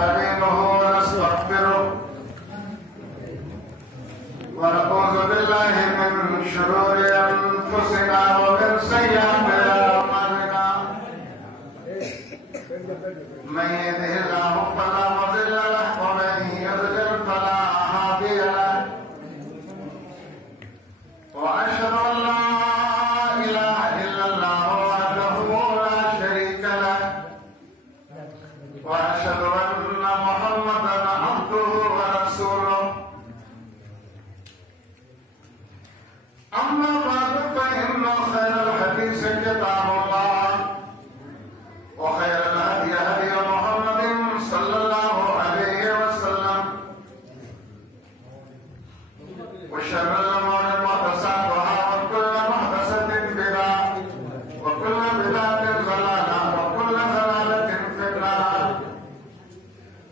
ونستعينه ونستغفره ونعوذ بالله من شرور أنفسنا ومن سيئات أعمالنا من يهده الله فلا مضل له ومن يضلل فلا هادي له وأشهد أن لا إله إلا الله وحده لا شريك له وأشهد أن محمدا عبده ورسوله أما بعد فإن خير الحديث كتاب الله وخير الهدي هدي محمد صلى الله عليه وسلم وشر الأمور محدثاتها وكل محدثة بدعة وكل بدعة ضلالة وكل ضلالة في النار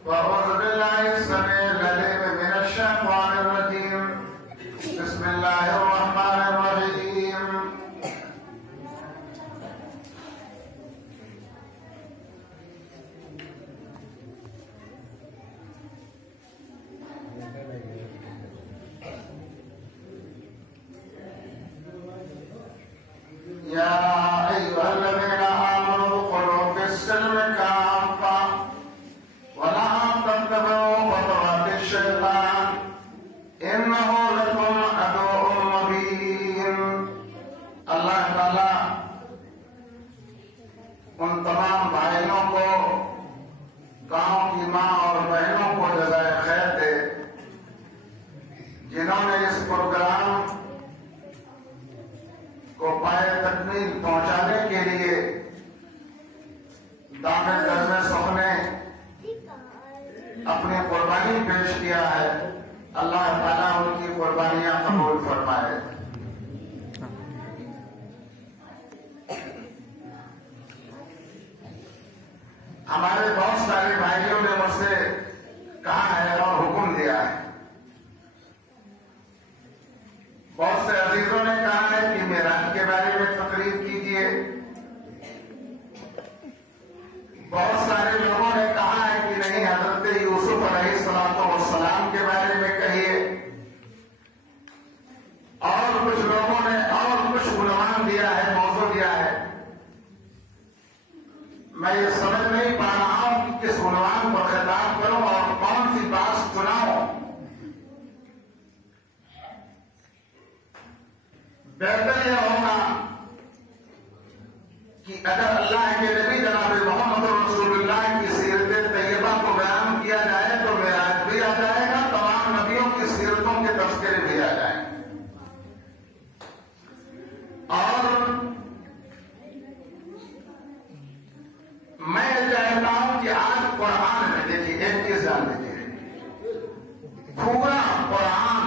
وأعوذ بالله السميع العليم من الشيطان الرجيم بسم الله الرحمن الرحيم يا أيها الذين آمنوا ادخلوا في السلم كافة ولا تتبعوا خطوات الشيطان إنه لكم عدو مبين. اللہ تعالیٰ ان تمام بھائیوں کو گاؤں کی ماں اور بہنوں کو جزائے خیر دے جنہوں نے اس پروگرام کو پائے تکمیل پہنچانے کے لیے دامے درمے سونے اپنی قربانی پیش کیا ہے. اللہ تعالیٰ ان کی قربانیاں قبول فرمائے. ہمارے بہت سارے بھائیوں نے مجھ سے کہا ہے اور حکم دیا ہے. بہت سے عزیزوں نے کہا ہے کہ معراج کے بارے میں تقریر کیجیے. بہت سارے لوگوں نے کہا ہے کہ نہیں حضرت یوسف علیہ السلام کے بارے میں کہیے. اور کچھ لوگوں نے اور کچھ عنوان دیا ہے, موضوع دیا ہے. میں یہ سمجھ نہیں پا رہا ہوں کہ کس عنوان پر خطاب کروں اور کون سی بات سناؤں. بہتر یہ ہوگا کہ اگر اللہ کے نبی جناب محمد رسول اللہ کی سیرت طیبہ کو بیان کیا جائے تو معراج بھی آ جائے گا, تمام نبیوں کی سیرتوں کے تذکرے بھی آ جائیں گے. اور میں چاہتا ہوں کہ آج قرآن میں دیکھیے ایک چیز جان لیجیے, پورا قرآن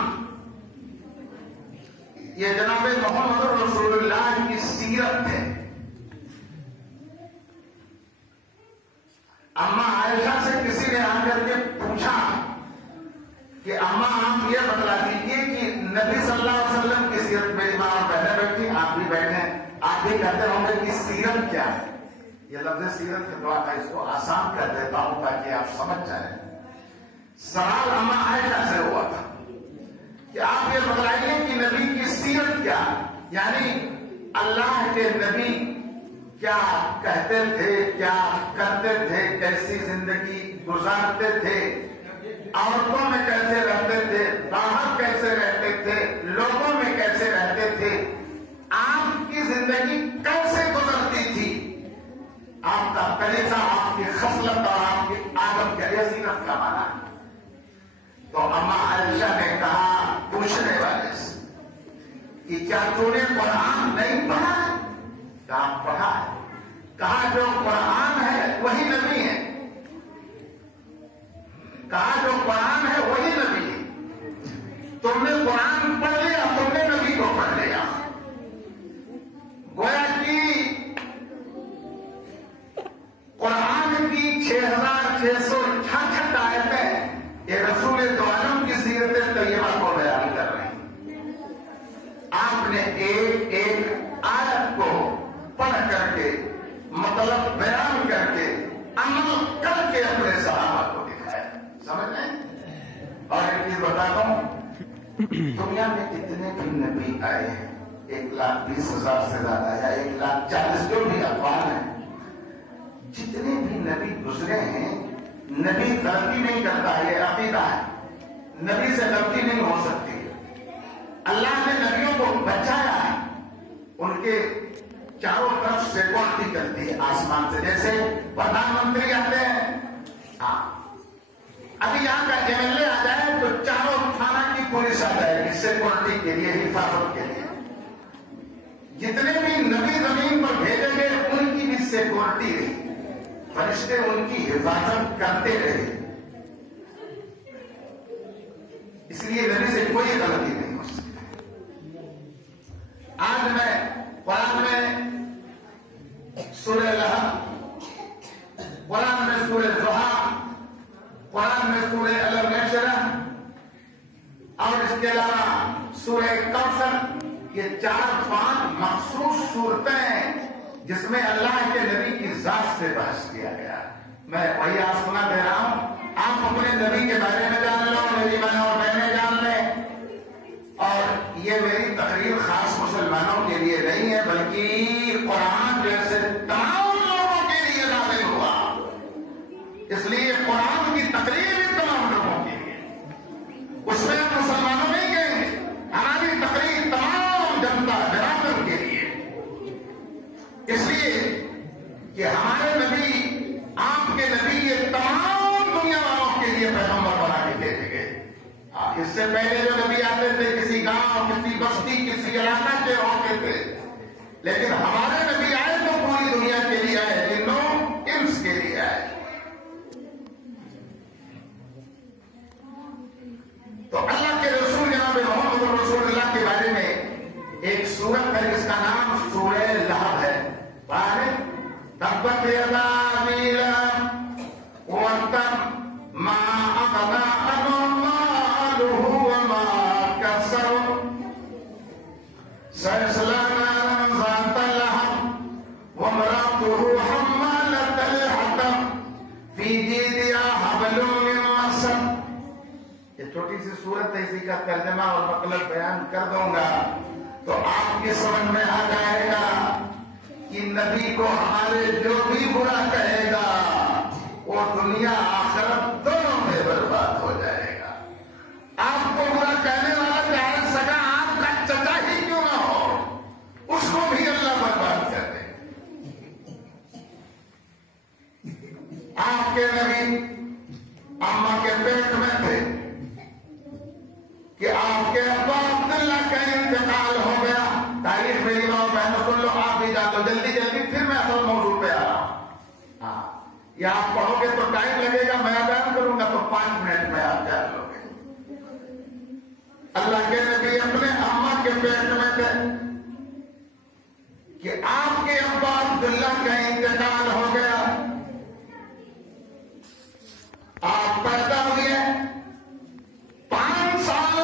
یہ جناب محمد رسول اللہ کی سیرت ہے. اما عائشہ سے کسی نے آ کر کے پوچھا کہ اما آپ یہ بتلا دیجیے کہ نبی صلی اللہ علیہ وسلم کی سیرت, میری ماں اور بہنیں بیٹھی, آپ بھی بیٹھے, آپ بھی کہتے ہوں گے کہ سیرت کیا ہے. یہ لفظ سیرت کے دعا کا اس کو آسان کر دیتا ہوں تاکہ آپ سمجھ جائیں. سوال اما عائشہ سے ہوا تھا کہ آپ یہ بتلائیے کہ نبی کی سیرت کیا, یعنی اللہ کے نبی کیا کہتے تھے, کیا کرتے تھے, کیسی زندگی گزارتے تھے, عورتوں میں کیسے رہتے تھے, باہر کیسے رہتے تھے, لوگوں میں کیسے رہتے تھے, آپ کی زندگی کیسے گزرتی تھی, آپ کا طریقہ, آپ کی خصلت اور آپ کی عادت کیا, یہ سیرت کا معنی ہے. تو اما عائشہ نے کہا پوچھنے والے سے کہ کیا تو نے قرآن نہیں پڑھا ہے؟ کہا پڑھا ہے. کہا جو قرآن ہے وہی نبی ہے. کہا جو قرآن ہے وہی نبی ہے. تم نے قرآن پڑھ لیا, تم نے نبی کو پڑھ لیا. گویا کہ قرآن کی 6666 آیتیں یہ رسول دو عالم کی سیرت طیبہ کو بیان کر رہے ہیں. آپ نے ایک ایک آیت کو پڑھ کر کے, مطلب بیان کر کے, عمل کر کے اپنے صحابہ کو دکھایا. دنیا میں جتنے بھی نبی آئے ہیں 1,20,000 سے زیادہ یا 1,40,000 جو بھی اقوال ہیں، جتنے بھی نبی گزرے ہیں، نبی غلطی نہیں کرتا، یہ عقیدہ ہے، نبی سے غلطی نہیں ہو سکتی۔ اللہ نے نبیوں کو بچایا ہے، ان کے چاروں طرف سیکورٹی کرتی ہے آسمان سے، جیسے پردھان منتری آتے ہیں، ابھی یہاں کا MLA آ جائے تو چاروں تھانہ کی پولیس آ جائے گی سیکورٹی کے لیے، حفاظت کے لیے۔ جتنے بھی نبی زمین پر بھیجے گئے ان کی بھی سیکورٹی رہی، فرشتے ان کی حفاظت کرتے رہے، اس لیے نبی سے کوئی غلطی نہیں ہو سکتی۔ آج میں قرآن میں سورہ لہب، قرآن میں سورہ ضحیٰ، قرآن میں سورہ الم نشرح اور اس کے علاوہ سورہ کوثر، یہ 4-5 مخصوص صورتیں ہیں جس میں اللہ کے نبی کی ذات سے بحث کیا گیا۔ میں وہی آپ سنا دے رہا ہوں، آپ اپنے نبی کے بارے میں جان لو، میری ماں اور بہنیں جان لیں۔ اور یہ میری تقریر خاص مسلمانوں کے لیے نہیں ہے، بلکہ قرآن جیسے تمام لوگوں کے لیے نازل ہوا، اس لیے قرآن کی تقریر بھی تمام لوگوں کے لیے، اس میں ہم مسلمانوں نہیں کہیں گے، ہماری تقریر تمام جنتا برادر کے لیے، اس لیے کہ ہمارے نبی، آپ کے نبی یہ تمام دنیا والوں کے لیے پیغمبر بنا کے دے گئے۔ اس سے پہلے جو نبی آتے تھے کسی گاؤں، کسی بستی، کسی علاقہ کے ہوتے تھے، لیکن ہمارے نبی آئے تو پوری دنیا کے لیے آئے، جنوں انس کے لیے آئے۔ تو اللہ کے رسول جناب محمد رسول اللہ کے بارے میں ایک سورت ہے جس کا نام سورہ لہب ہے۔ تبت یدا ابی لہب وتب ما اغنی عنہ مالہ وما کسب سیصلی نارا ذات لہب وامرأتہ حمالۃ الحطب فی جیدہا حبل من مسد۔ یہ چھوٹی سی سورت ہے، اسی کا ترجمہ اور مطلب بیان کر دوں گا تو آپ کی سمجھ میں آ جائے گا کہ نبی کو ہمارے جو بھی برا کہے گا وہ دنیا آخرت دونوں میں برباد ہو جائے گا۔ آپ کو برا کہنے والا چاہے سگا آپ کا چچا ہی کیوں نہ ہو، اس کو بھی اللہ برباد کر دے۔ آپ کے نبی اماں کے پیٹ میں تھے کہ آپ کے ابا عبداللہ کا انتقال ہو گیا۔ تاریخ میری ماں بہنوں سن لو، آپ بھی جان لو جلدی جلدی، پھر میں اصل موضوع پہ آ رہا ہوں۔ یہ آپ پڑھو گے تو ٹائم لگے گا، میں بیان کروں گا تو 5 منٹ میں آپ جان لو گے۔ اللہ کے نبی اپنے اماں کے پیٹ میں تھے کہ آپ کے ابا عبداللہ کا انتقال ہو گیا۔ آپ پیدا ہوئے 5 سال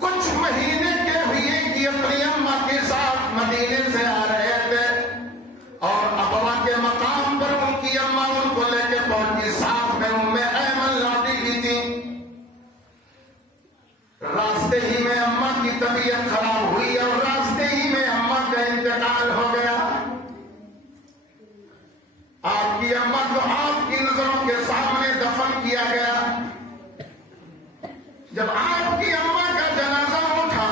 کچھ مہینے کے ہوئے کہ اپنی اماں کے ساتھ مدینے سے آ رہے تھے اور ابوا کے مقام پر ان کی اماں ان کو لے کے پہنچی، ساتھ میں ام ایمن لوٹی کی تھی۔ راستے ہی میں اماں کی طبیعت خراب ہوئی اور راستے ہی میں اماں کا انتقال ہو گیا۔ آپ کی اماں کو آپ کی نظروں کے سامنے دفن کیا گیا۔ جب آپ کی اماں کا جنازہ اٹھا،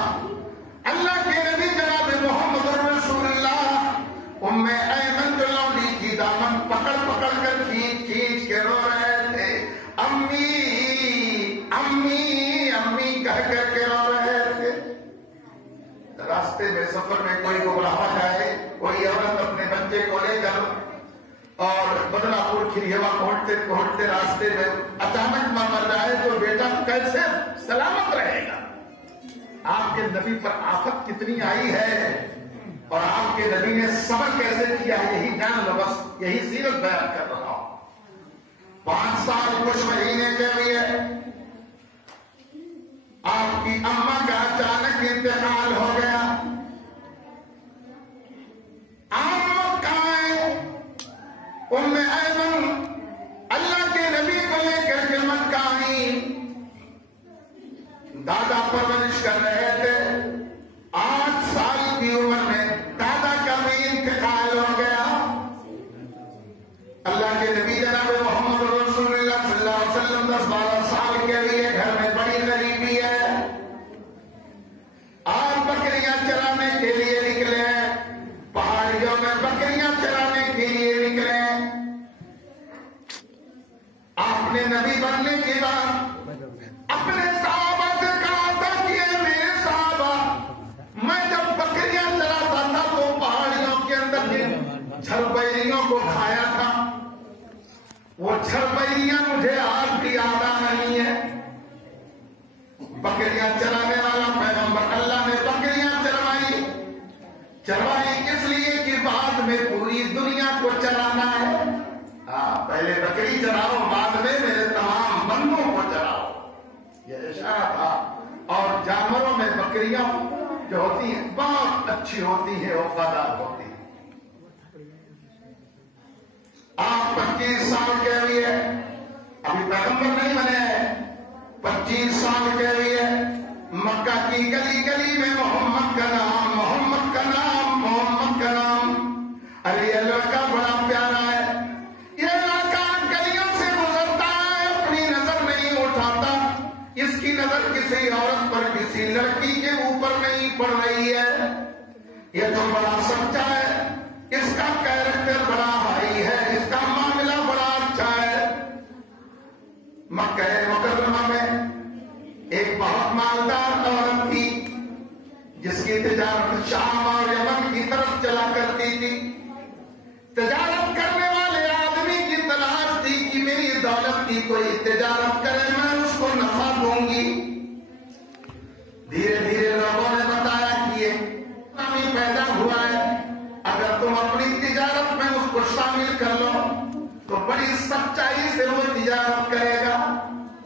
اللہ کے نبی جناب محمد رسول اللہ ام ایمن جو لوٹی کی دامن پکڑ پکڑ کر کھینچ کھینچ کے رو رہے تھے، امی امی امی کہہ کر کے رو رہے تھے۔ راستے میں سفر میں کوئی گھبراہٹ آئے، کوئی عورت اپنے بچے کو لے کر اور بدلا پور کھریوا پہنچتے پہنچتے راستے میں اچانک ماں مر جائے تو بیٹا کیسے سلامت رہے گا؟ آپ کے نبی پر آفت کتنی آئی ہے اور آپ کے نبی نے صبر کیسے کیا، یہی جان لو، بس یہی سیرت بیان کر رہا ہوں۔ 5 سال کچھ مہینے کے لیے آپ کی اماں کا اچانک انتقال ہو گیا۔ ام ایمن اللہ کے نبی کو لے کر کے مکہ آئی، دادا پرورش کرنے اپنے نبی بننے کے بعد اپنے صحابہ سے کہا تھا کہ اے میرے صحابہ، میں جب بکریاں چلاتا تھا تو پہاڑیوں کے اندر جھربیلیوں کو کھایا تھا. وہ جھربیلیاں مجھے آج بھی یاد آ رہی ہیں. بکریاں چلانے والا پیغمبر اللہ نے بکریاں چروائی اس لیے کہ بعد میں پوری دنیا کو چلانا ہے. پہلے بکری چلاؤ، بعد میں میرے تمام بندوں کو چلاؤ، یہ اشارہ تھا. اور جانوروں میں بکریاں جو ہوتی ہیں بہت اچھی ہوتی ہیں، وفادار ہوتی ہیں. آپ 25 سال کے لیے ابھی پیغمبر نہیں بنے ہیں، 25 سال کے لیے مکہ کی گلی گلی میں محمد کا نام، محمد کا نام، محمد کا نام. ارے یہ لڑکا بڑا پیارا ہے، یہ لڑکا گلیوں سے گزرتا ہے، اپنی نظر نہیں اٹھاتا. اس کی نظر کسی عورت پر، کسی لڑکی کے اوپر نہیں پڑ رہی ہے. یہ تو بڑا سچا ہے، اس کا کیریکٹر بڑا بھائی ہے، اس کا معاملہ بڑا اچھا ہے. مکہ مکرمہ میں ایک بہت مالدار عورت تھی جس کی تجارت شام اور یمن کی طرف چلا کرتی تھی. تجارت کرنے والے آدمی کی تلاش تھی کہ میری دولت کی کوئی تجارت کرے، میں اس کو نفع دوں گی. دھیرے دھیرے لوگوں نے بتایا کہ یہ نامی پیدا ہوا ہے، اگر تم اپنی تجارت میں اس کو شامل کر لو تو بڑی سچائی سے وہ تجارت کرے گا.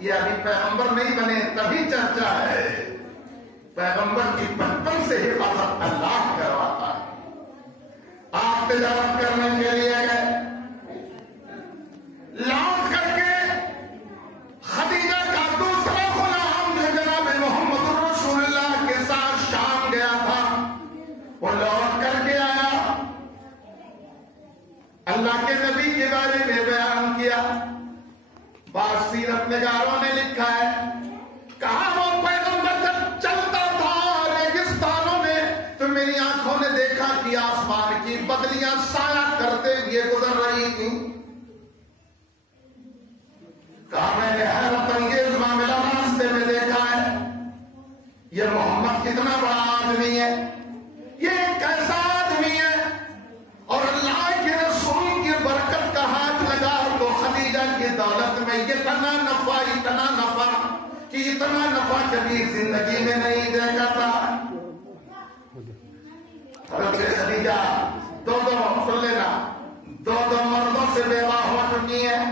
یہ ابھی پیغمبر نہیں بنے تبھی چرچا ہے. پیغمبر کی بچپن سے حفاظت اللہ کرواتا ہے. آپ تجارت کرنے کے لیے گئے، لوٹ کر کے خدیجہ کا دوسرا غلام جو جناب محمد رسول اللہ کے ساتھ شام گیا تھا، وہ لوٹ کر کے آیا، اللہ کے نبی کے بارے میں بیان کیا. بعض سیرت نگاروں نے لکھا ہے، کہا وہ پیغمبر جب چلتا تھا ریگستانوں میں تو میری آنکھوں نے دیکھا کہ آسمان کی بدلیاں سایہ کرتے ہوئے گزر رہی تھیں. کہا میں نے حیرت انگیز معاملہ راستے میں دیکھا ہے. یہ محمد کتنا بڑا آدمی ہے، یہ ایک ایسا آدمی ہے، اور اللہ کے رسول کی برکت کا ہاتھ لگا تو خدیجہ کی دولت میں اتنا نفع کہ اتنا نفع کبھی زندگی میں نہیں دیکھا تھا. حضرت خدیجہ دو مردوں سے بیوہ ہو چکی ہیں،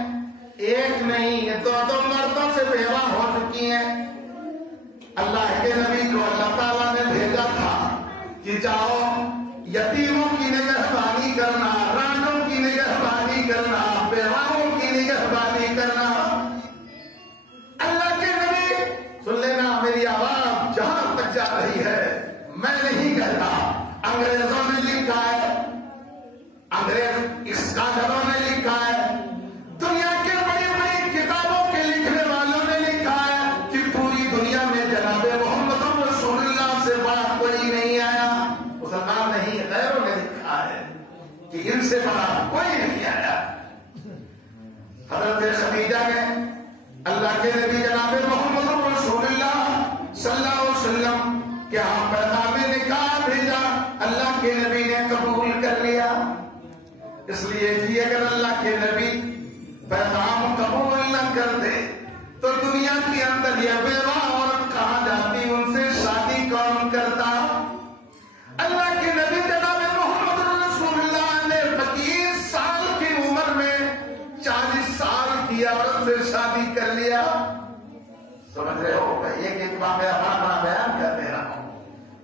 ایک نہیں دو مردوں سے بیوہ ہو چکی ہیں. اللہ کے نبی کو اللہ تعالیٰ نے بھیجا تھا کہ جاؤ یتیموں کی نگہبانی کرنا، رانوں کی نگہبانی کرنا، بیواؤں کی نگہبانی کرنا. اللہ کے نبی سن لینا، میری آواز جہاں تک جا رہی ہے میں نہیں کہتا، انگریزوں نے لکھا ہے، انگریز اسکالروں نے لکھا ہے، دنیا کے بڑی بڑی کتابوں کے لکھنے والوں نے لکھا ہے کہ پوری دنیا میں جناب محمد رسول اللہ سے بڑا کوئی نہیں آیا. مسلمان نہیں، غیروں نے لکھا ہے کہ ان سے بڑا کوئی نہیں آیا. حضرت خدیجہ نے اللہ کے نبی جناب محمد رسول اللہ صلی اللہ علیہ وسلم کے ہاں پیغام نکاح بھیجا. اللہ کے نبی نے قبول کر لیا، اس لیے کہ اگر اللہ کے نبی پیغام قبول نہ کر دے تو دنیا کے اندر یہ بیوہ عورت کہاں جاتی، ان سے شادی کون کرتا. اللہ کے نبی جناب محمد رسول اللہ نے 25 سال کی عمر میں 40 سال کی عورت سے شادی کر لیا. سمجھ رہے ہو؟ ایک واقعہ بڑا بیان کر دے رہا ہوں.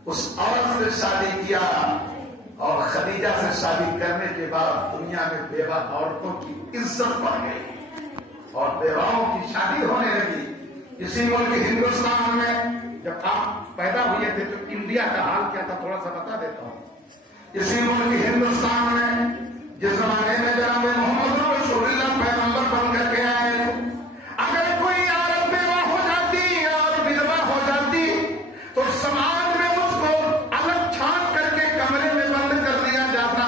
اس عورت سے شادی کیا اور خدیجہ سے شادی کرنے کے بعد دنیا میں بیوہ عورتوں کی عزت بڑھ گئی اور بیواؤں کی شادی ہونے لگی. اسی ملک ہندوستان میں جب آپ پیدا ہوئے تھے تو انڈیا کا حال کیا تھا تھوڑا سا بتا دیتا ہوں. اسی ملک ہندوستان میں جس زمانے میں جناب محمد رسول اللہ پیغمبر بن کر کے آئے تھے، اگر کوئی عورت بیوہ ہو جاتی اور ودوا ہو جاتی تو سماج میں اس کو الگ چھانٹ کر کے کمرے میں بند کر دیا جاتا.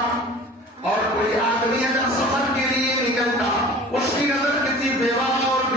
اور کوئی آدمی اگر سفر کے لیے نکلتا، اس کی نظر کسی بیوہ اور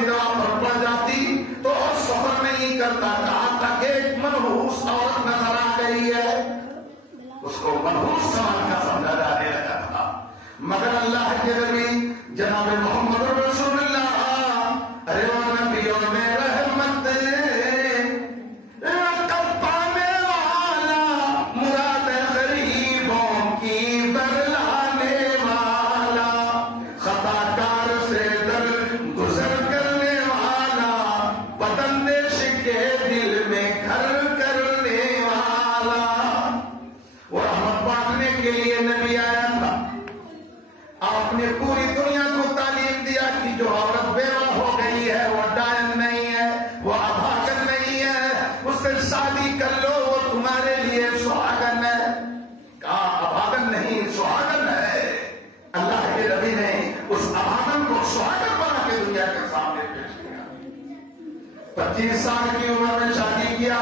25 سال کی عمر میں شادی کیا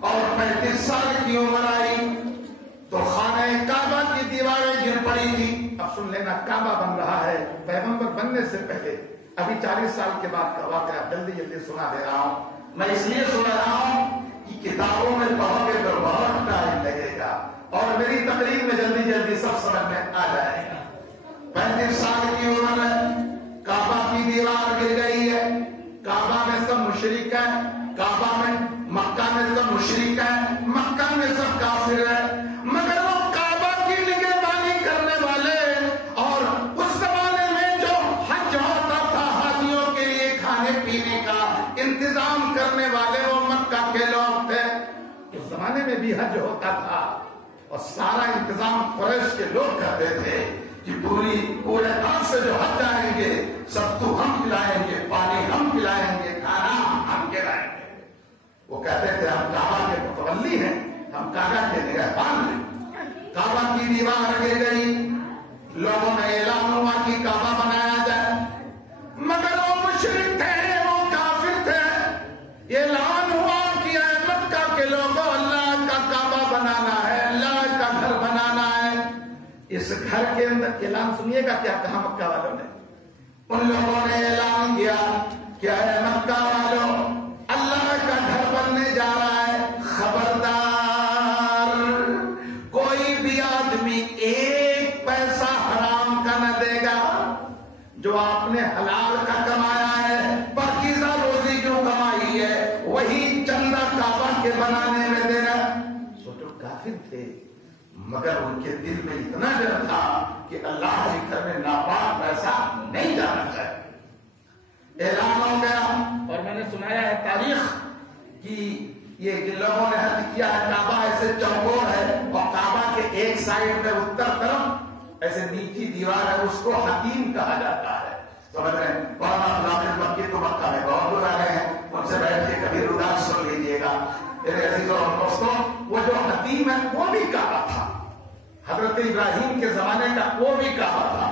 اور 35 سال کی عمر آئی تو خانہ کعبہ کی دیواریں گر پڑی تھی. اب سن لینا, کعبہ بن رہا ہے پیغمبر بننے سے پہلے. ابھی 40 سال کے بعد کا واقعہ جلدی جلدی سنا دے رہا ہوں. میں اس لیے سنا رہا ہوں کہ کتابوں میں پڑھو گے تو بہت ٹائم لگے گا اور میری تقریر میں جلدی جلدی سب سمجھ میں آ جائے گا. 35 سال کی عمر میں کعبہ کی دیوار گر گئی ہے. کعبہ میں سب مشرک ہیں, کعبہ میں مکہ میں سب مشرک ہیں, مکہ میں سب کافر ہیں, مگر وہ کعبہ کی نگہبانی کرنے والے اور اس زمانے میں جو حج ہوتا تھا حاجیوں کے لیے کھانے پینے کا انتظام کرنے والے وہ مکہ کے لوگ تھے. اس زمانے میں بھی حج ہوتا تھا اور سارا انتظام قریش کے لوگ کرتے تھے کہ پورے عرب سے جو حج آئیں گے سب تو ہم کھلائیں گے, پانی ہم پلائیں گے, کھانا ہم کھلائیں گے. وہ کہتے تھے ہم کعبہ کے متولی ہیں, ہم کعبہ کے نگہبان ہیں. کعبہ کی دیوار گر گئی, لوگوں نے اعلان ہوا کہ کعبہ بنایا جائے, مگر وہ مشرک تھے, وہ کافر تھے. اعلان ہوا کہ اے مکہ کے لوگوں اللہ کا کعبہ بنانا ہے, اللہ کا گھر بنانا ہے. اس گھر کے اندر اعلان سنیے گا کیا کہا مکہ والوں نے. ان لوگوں نے اعلان کیا کہ اے مکہ والوں اللہ کا گھر بننے جا رہا ہے, خبردار کوئی بھی آدمی ایک پیسہ حرام کا نہ دے گا. جو آپ نے حلال کا کمایا ہے, پاکیزہ روزی جو کمائی ہے وہی چندہ کعبہ کے بنانے میں دینا. وہ جو کافر تھے مگر ان کے دل میں اتنا ڈر تھا کہ اللہ کے گھر میں ناپاک پیسہ نہیں جانا چاہیے. اعلان ہو گیا اور میں نے سنایا ہے تاریخ کہ یہ لوگوں نے حج کیا ہے, کعبہ ایسے چوکور ہے اور کعبہ کے ایک سائڈ میں اتر طرف ایسے نیچی دیوار ہے, اس کو حتیم کہا جاتا ہے. سمجھ رہے ہیں, مکی تو مکہ میں بہت دور آ گئے ہیں, ان سے بیٹھ کے کبھی روداس سن لیجیے گا میرے عزیزوں اور دوستوں. وہ جو حتیم ہے وہ بھی کعبہ تھا, حضرت ابراہیم کے زمانے کا وہ بھی کعبہ تھا.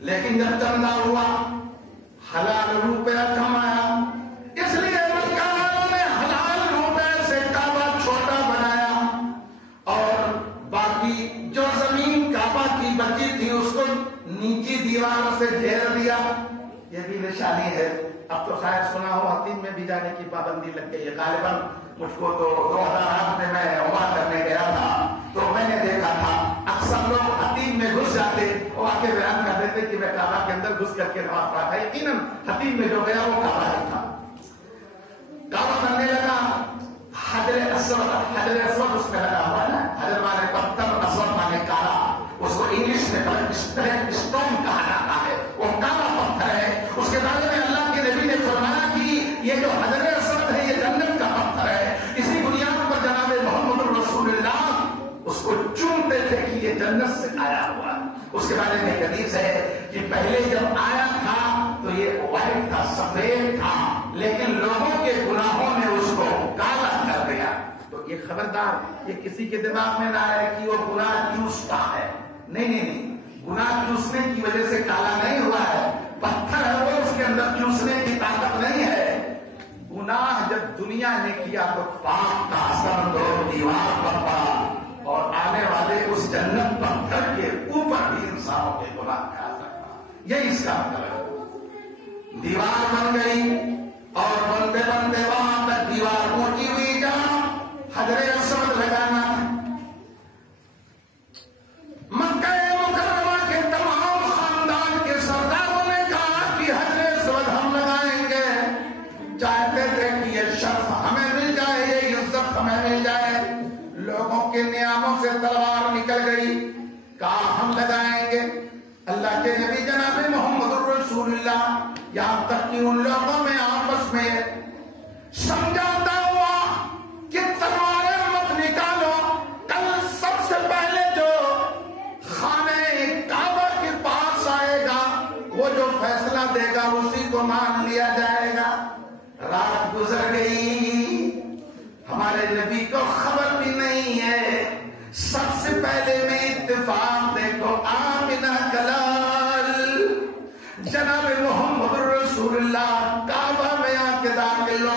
لیکن جب چندہ ہوا حلال روپیہ کمایا, اس لیے مکہ والوں نے حلال روپے سے کعبہ چھوٹا بنایا اور باقی جو زمین کعبہ کی بچی تھی اس کو نیچی دیوار سے گھیر دیا. یہ بھی نشانی ہے. اب تو شاید سنا ہو حتیم میں بھی جانے کی پابندی لگ گئی ہے. غالباً مجھ کو تو 2008 میں عمرہ کرنے گیا تھا تو میں نے دیکھا تھا اکثر لوگ حتیم میں گھس جاتے اور آ کے بیان کر دیتے کہ میں کعبہ کے اندر گھس کر کے نماز پڑھا تھا. یقیناً حتیم میں جو گیا وہ کعبہ ہی تھا. کعبہ بننے لگا, حجر اسود اس میں لگا ہوا ہے نا, حجر مانے پتھر, اسود مانے کالا, اس کو انگلش میں اسٹون کہا جاتا ہے. وہ کالا پتھر ہے. اس کے بارے میں اللہ کے نبی نے فرمایا کہ یہ جو حجر اسود ہے یہ جنت کا پتھر ہے. اسی بنیاد پر جناب محمد رسول اللہ اس کو چومتے تھے کہ یہ جنت سے آیا ہوا. اس کے بارے میں حدیث ہے کہ پہلے جب آیا تھا تو یہ وائٹ تھا, سفید تھا, لیکن لوگوں کے گناہوں نے اس کو کالا کر دیا. تو یہ خبردار, یہ کسی کے دماغ میں نہ آئے کہ وہ گناہ چوستا ہے. نہیں, گناہ چوسنے کی وجہ سے کالا نہیں ہوا ہے. پتھر ہے وہ, اس کے اندر چوسنے کی طاقت نہیں ہے. گناہ جب دنیا نے کیا تو پاک کا اثر دو دیوار پر پڑا اور آنے والے اس جنت پتھر کے اوپر بھی انسانوں کے گناہ کا اثر پڑا. یہ اس کا مطلب ہے. دیوار بن گئی اور بنتے بنتے وہاں تک دیوار پہنچی ہوئی جہاں حجر اسود لگانا. مکہ مکرمہ کے تمام خاندان کے سرداروں نے کہا کہ حجر اسود ہم لگائیں گے. چاہتے تھے کہ یہ شرف ہمیں مل جائے, یہ عزت ہمیں مل جائے. لوگوں کے نیاموں سے تلوار نکل گئی, کہا ہم لگائیں گے. اللہ کے نبی جناب محمد رسول اللہ یہاں تک کہ ان لوگوں میں آپس میں سمجھاتا ہوا کہ تلواریں مت نکالو, کل سب سے پہلے جو خانہ کعبہ کے پاس آئے گا وہ جو فیصلہ دے گا اسی کو مان لیا جائے گا. رات گزر گئی, ہمارے نبی کو خبر بھی نہیں ہے. سب سے پہلے میں اتفاق دیکھو آمنہ کلال جناب محمد رسول اللہ کعبہ میں آ کے داخل ہو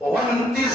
29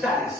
40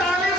40